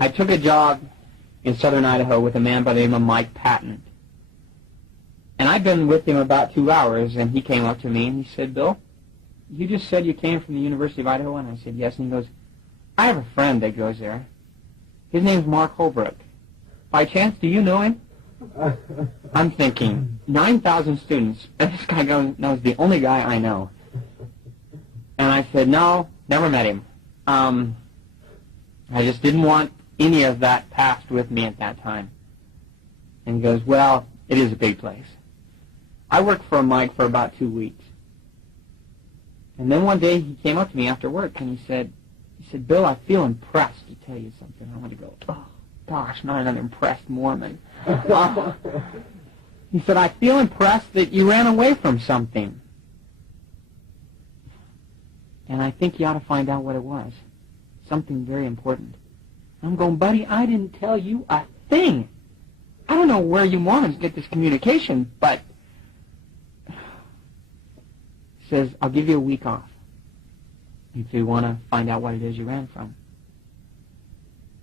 I took a job in southern Idaho with a man by the name of Mike Patton. And I'd been with him about 2 hours, and he came up to me and he said, "Bill, you just said you came from the University of Idaho?" And I said, "Yes." And he goes, "I have a friend that goes there. His name's Mark Holbrook. By chance, do you know him?" I'm thinking, 9,000 students, and this guy knows the only guy I know. And I said, "No, never met him. I just didn't want any of that past with me at that time." And he goes, "Well, it is a big place." I worked for Mike for about 2 weeks. And then one day he came up to me after work and he said, "Bill, I feel impressed to tell you something." I want to go, "Oh, gosh, not another impressed Mormon." He said, "I feel impressed that you ran away from something. And I think you ought to find out what it was. Something very important." I'm going, "Buddy, I didn't tell you a thing. I don't know where you Mormons get this communication, but..." He says, "I'll give you a week off if you want to find out what it is you ran from."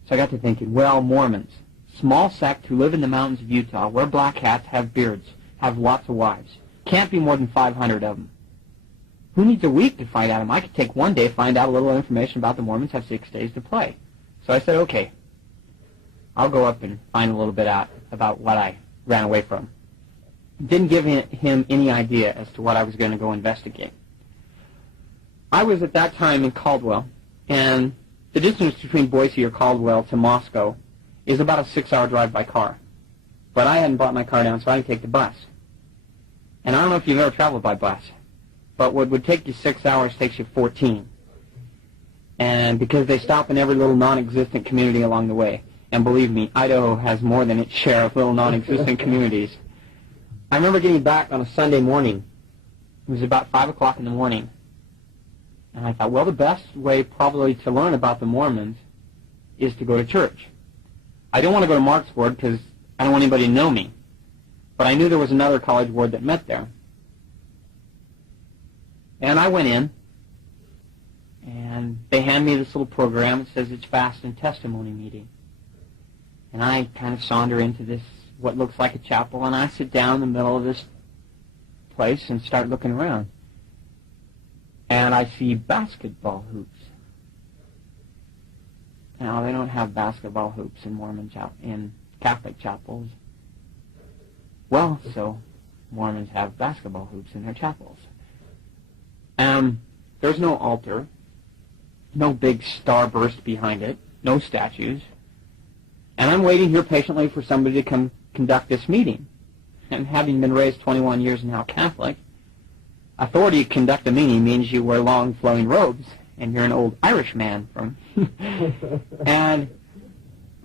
So I got to thinking, well, Mormons, small sect who live in the mountains of Utah, wear black hats, have beards, have lots of wives. Can't be more than 500 of them. Who needs a week to find out them? I could take one day, find out a little information about the Mormons, have 6 days to play. So I said, okay, I'll go up and find a little bit out about what I ran away from. Didn't give him any idea as to what I was going to go investigate. I was at that time in Caldwell, and the distance between Boise or Caldwell to Moscow is about a 6-hour drive by car. But I hadn't brought my car down, so I had to take the bus. And I don't know if you've ever traveled by bus, but what would take you 6 hours takes you 14. And because they stop in every little non-existent community along the way. And believe me, Idaho has more than its share of little non-existent communities. I remember getting back on a Sunday morning. It was about 5 o'clock in the morning. And I thought, well, the best way probably to learn about the Mormons is to go to church. I don't want to go to Mark's ward because I don't want anybody to know me. But I knew there was another college ward that met there. And I went in, and they hand me this little program. It says it's fast and testimony meeting. And I kind of saunter into this, what looks like a chapel, and I sit down in the middle of this place and start looking around. And I see basketball hoops. Now, they don't have basketball hoops in in Catholic chapels. Well, so Mormons have basketball hoops in their chapels. There's no altar, no big starburst behind it, no statues. And I'm waiting here patiently for somebody to come conduct this meeting. And having been raised 21 years now Catholic, authority to conduct a meeting means you wear long flowing robes, and you're an old Irish man from... And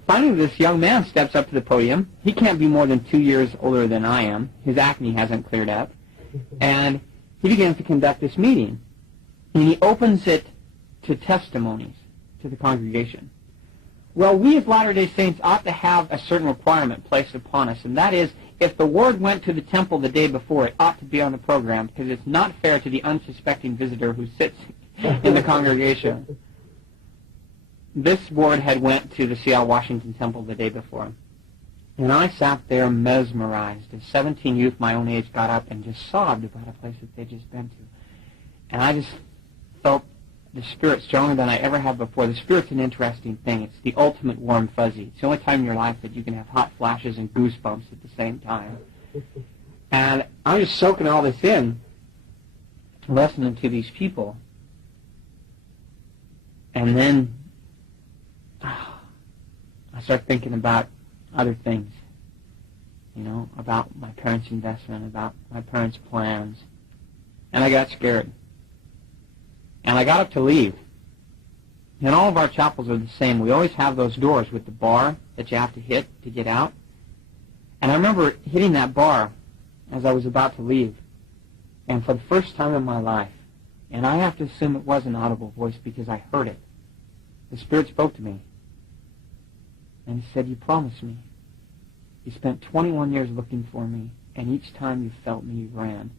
finally this young man steps up to the podium. He can't be more than 2 years older than I am. His acne hasn't cleared up. And he begins to conduct this meeting. And he opens it to testimonies to the congregation. Well, we as Latter-day Saints ought to have a certain requirement placed upon us, and that is, if the ward went to the temple the day before, it ought to be on the program, because it's not fair to the unsuspecting visitor who sits in the congregation. This ward had went to the Seattle, Washington temple the day before. And I sat there mesmerized as 17 youth my own age got up and just sobbed about a place that they'd just been to. And I just felt the Spirit stronger than I ever have before. The Spirit's an interesting thing. It's the ultimate warm fuzzy. It's the only time in your life that you can have hot flashes and goosebumps at the same time. And I'm just soaking all this in, listening to these people. And then I start thinking about other things, you know, about my parents' investment, about my parents' plans. And I got scared. And I got up to leave. And all of our chapels are the same. We always have those doors with the bar that you have to hit to get out. And I remember hitting that bar as I was about to leave. And for the first time in my life, and I have to assume it was an audible voice because I heard it, the Spirit spoke to me. And He said, "You promised me. You spent 21 years looking for me, and each time you felt me, you ran."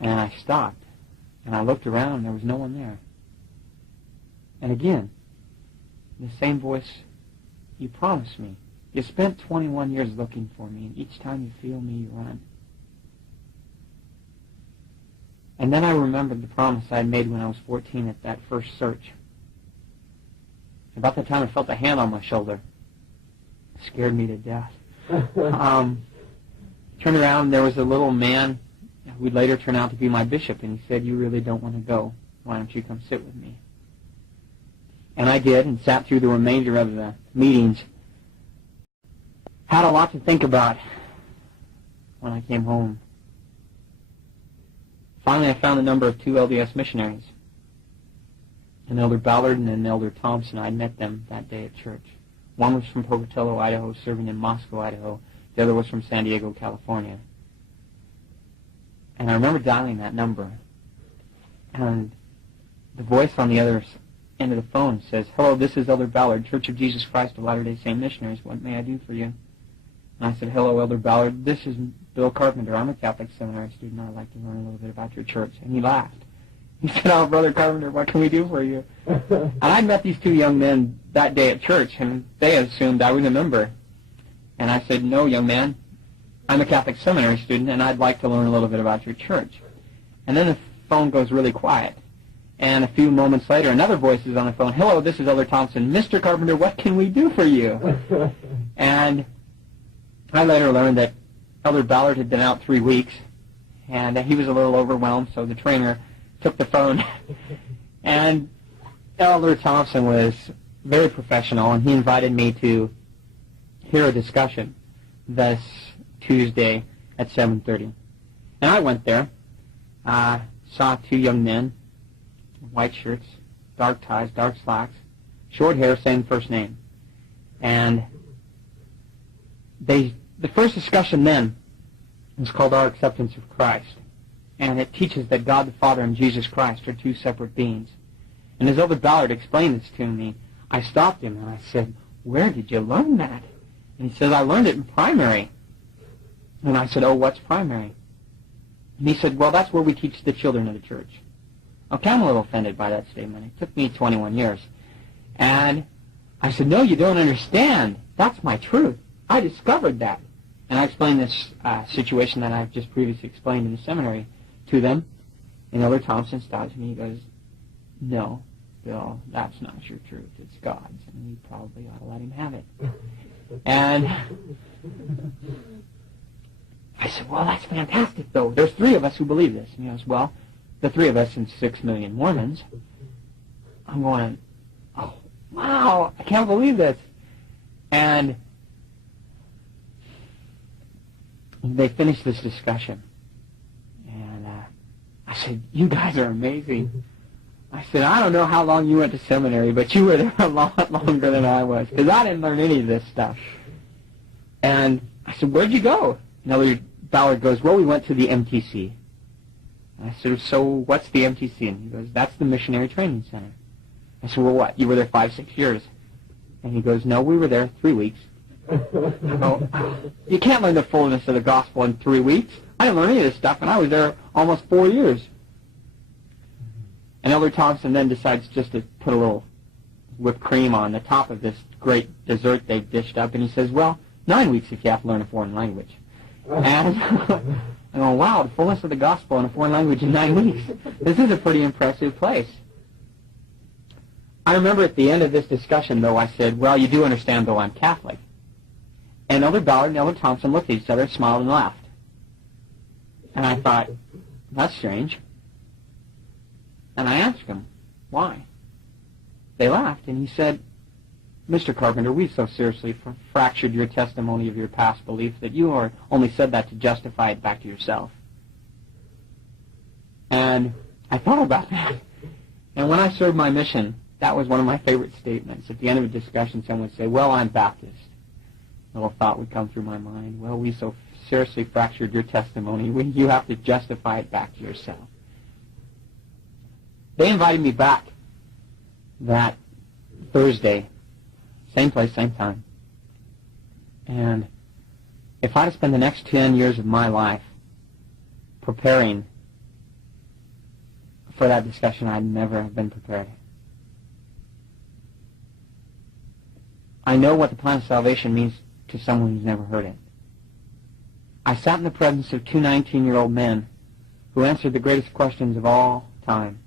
And I stopped, and I looked around, and there was no one there. And again, the same voice, you promised me. You spent 21 years looking for me, and each time you feel me, you run. And then I remembered the promise I had made when I was 14 at that first search. About that time, I felt a hand on my shoulder. It scared me to death. Turned around, and there was a little man who would later turn out to be my bishop, and he said, "You really don't want to go. Why don't you come sit with me?" And I did, and sat through the remainder of the meetings. Had a lot to think about when I came home. Finally, I found the number of 2 LDS missionaries, an Elder Ballard and an Elder Thompson. I met them that day at church. One was from Pocatello, Idaho, serving in Moscow, Idaho. The other was from San Diego, California. And I remember dialing that number. And the voice on the other end of the phone says, "Hello, this is Elder Ballard, Church of Jesus Christ of Latter-day Saint Missionaries. What may I do for you?" And I said, "Hello, Elder Ballard. This is Bill Carpenter. I'm a Catholic seminary student. I'd like to learn a little bit about your church." And he laughed. He said, "Oh, Brother Carpenter, what can we do for you?" And I met these 2 young men that day at church, and they assumed I was a member. And I said, "No, young man, I'm a Catholic seminary student, and I'd like to learn a little bit about your church." And then the phone goes really quiet. And a few moments later, another voice is on the phone. "Hello, this is Elder Thompson. Mr. Carpenter, what can we do for you?" And I later learned that Elder Ballard had been out 3 weeks, and he was a little overwhelmed, so the trainer took the phone. And Elder Thompson was very professional, and he invited me to hear a discussion this Tuesday at 7:30. And I went there, saw 2 young men, white shirts, dark ties, dark slacks, short hair, same first name. And the first discussion then was called Our Acceptance of Christ. And it teaches that God the Father and Jesus Christ are 2 separate beings. And as Elder Ballard explained this to me, I stopped him and I said, "Where did you learn that?" And he says, "I learned it in primary." And I said, "Oh, what's primary?" And he said, "Well, that's where we teach the children of the church." Okay, I'm a little offended by that statement. It took me 21 years. And I said, "No, you don't understand. That's my truth. I discovered that." And I explained this situation that I've just previously explained in the seminary to them. And Elder Thompson stops me. He goes, "No, Bill, that's not your truth. It's God's. And you probably ought to let him have it." And I said, "Well, that's fantastic, though. There's 3 of us who believe this." And he goes, "Well, the 3 of us and 6 million Mormons." I'm going, "Oh, wow, I can't believe this." And they finished this discussion. And I said, "You guys are amazing." I said, "I don't know how long you went to seminary, but you were there a lot longer than I was, because I didn't learn any of this stuff." And I said, "Where'd you go?" And Elder Ballard goes, "Well, we went to the MTC." And I said, "So what's the MTC?" And he goes, "That's the Missionary Training Center." I said, "Well, what? You were there 5-6 years?" And he goes, "No, we were there 3 weeks." I go, "You can't learn the fullness of the gospel in 3 weeks. I didn't learn any of this stuff, and I was there almost 4 years." And Elder Thompson then decides just to put a little whipped cream on the top of this great dessert they dished up, and he says, "Well, 9 weeks if you have to learn a foreign language." And I go, "Wow, the fullness of the gospel in a foreign language in 9 weeks. This is a pretty impressive place." I remember at the end of this discussion, though, I said, "Well, you do understand, though, I'm Catholic." And Elder Ballard and Elder Thompson looked at each other, smiled, and laughed. And I thought, that's strange. And I asked him, why? They laughed, and he said, "Mr. Carpenter, we've so seriously fractured your testimony of your past belief that you only said that to justify it back to yourself." And I thought about that. And when I served my mission, that was one of my favorite statements. At the end of a discussion, someone would say, "Well, I'm Baptist." A little thought would come through my mind, "Well, we so seriously fractured your testimony, you have to justify it back to yourself." They invited me back that Thursday, same place, same time. And if I had to spend the next 10 years of my life preparing for that discussion, I'd never have been prepared. I know what the plan of salvation means to someone who's never heard it. I sat in the presence of two 19-year-old men who answered the greatest questions of all time.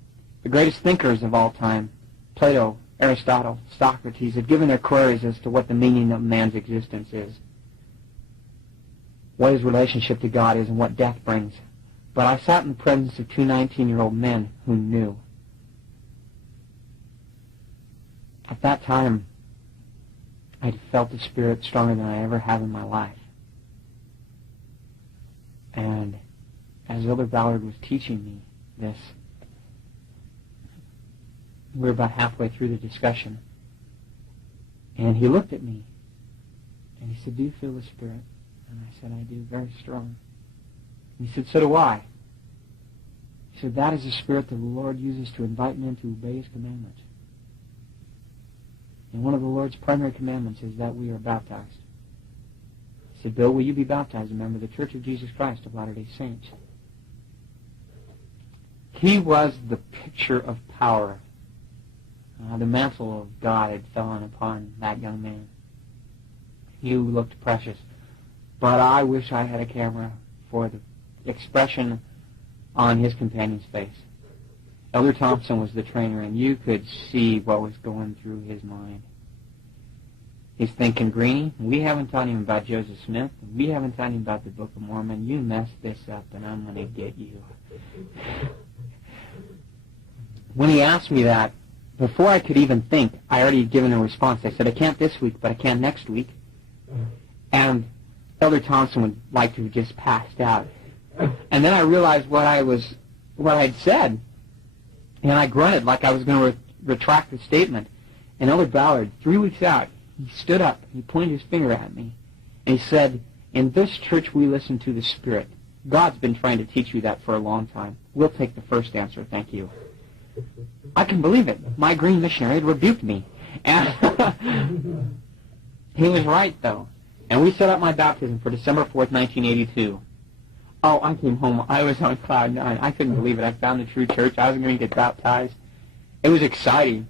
The greatest thinkers of all time, Plato, Aristotle, Socrates, had given their queries as to what the meaning of man's existence is, what his relationship to God is, and what death brings. But I sat in the presence of two 19-year-old men who knew. At that time, I felt the Spirit stronger than I ever have in my life. And as Elder Ballard was teaching me this, we were about halfway through the discussion, and he looked at me, and he said, "Do you feel the Spirit?" And I said, "I do, very strong." And he said, "So do I." He said, "That is the Spirit that the Lord uses to invite men to obey His commandments. And one of the Lord's primary commandments is that we are baptized." He said, "Bill, will you be baptized, a member of the Church of Jesus Christ of Latter-day Saints?" He was the picture of power. The mantle of God had fallen upon that young man. He looked precious. But I wish I had a camera for the expression on his companion's face. Elder Thompson was the trainer, and you could see what was going through his mind. He's thinking, "Greenie, we haven't taught him about Joseph Smith. We haven't taught him about the Book of Mormon. You messed this up, and I'm going to get you." When he asked me that, before I could even think, I already had given a response. I said, "I can't this week, but I can next week." And Elder Thompson would like to have just passed out. And then I realized what I'd said. And I grunted like I was going to retract the statement. And Elder Ballard, 3 weeks out, he stood up, he pointed his finger at me, and he said, "In this church we listen to the Spirit. God's been trying to teach you that for a long time. We'll take the first answer, thank you." I can believe it. My green missionary had rebuked me. And he was right, though. And we set up my baptism for December 4th, 1982. Oh, I came home. I was on cloud nine. I couldn't believe it. I found the true church. I was going to get baptized. It was exciting.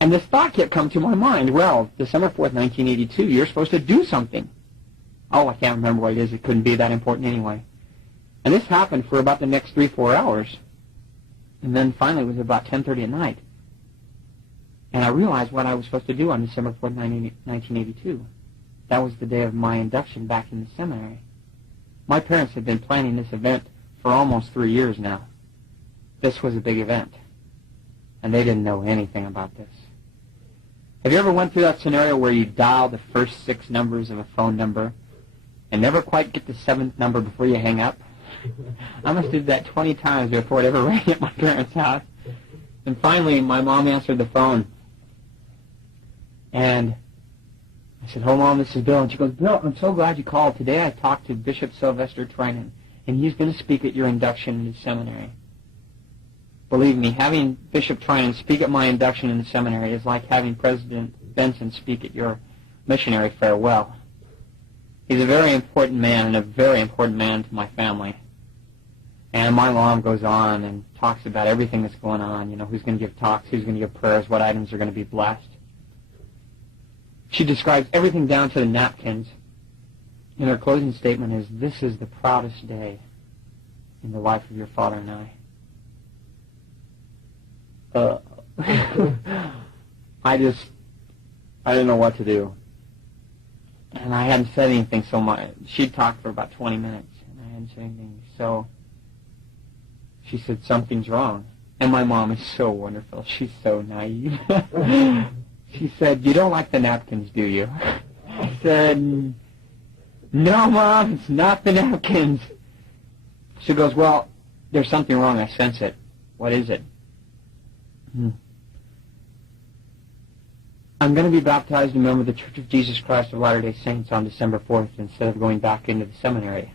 And this thought kept coming to my mind. Well, December 4th, 1982, you're supposed to do something. Oh, I can't remember what it is. It couldn't be that important anyway. And this happened for about the next 3-4 hours. And then finally it was about 10:30 at night. And I realized what I was supposed to do on December 4th, 1982. That was the day of my induction back in the seminary. My parents had been planning this event for almost 3 years now. This was a big event. And they didn't know anything about this. Have you ever went through that scenario where you dial the first 6 numbers of a phone number and never quite get the 7th number before you hang up? I must have did that 20 times before it ever rang at my parents' house. And finally, my mom answered the phone. And I said, "Hello, Mom, this is Bill." And she goes, "Bill, I'm so glad you called. Today I talked to Bishop Sylvester Trinan, and he's going to speak at your induction in the seminary." Believe me, having Bishop Trinan speak at my induction in the seminary is like having President Benson speak at your missionary farewell. He's a very important man, and a very important man to my family. And my mom goes on and talks about everything that's going on, who's going to give talks, who's going to give prayers, what items are going to be blessed. She describes everything down to the napkins. And her closing statement is, "This is the proudest day in the life of your father and I." I didn't know what to do. And I hadn't said anything so much. She'd talked for about 20 minutes, and I hadn't said anything. So she said, "Something's wrong." And my mom is so wonderful. She's so naive. She said, "You don't like the napkins, do you?" I said, "No, Mom, it's not the napkins." She goes, "Well, there's something wrong. I sense it. What is it?" "I'm going to be baptized a member of the Church of Jesus Christ of Latter-day Saints on December 4th instead of going back into the seminary."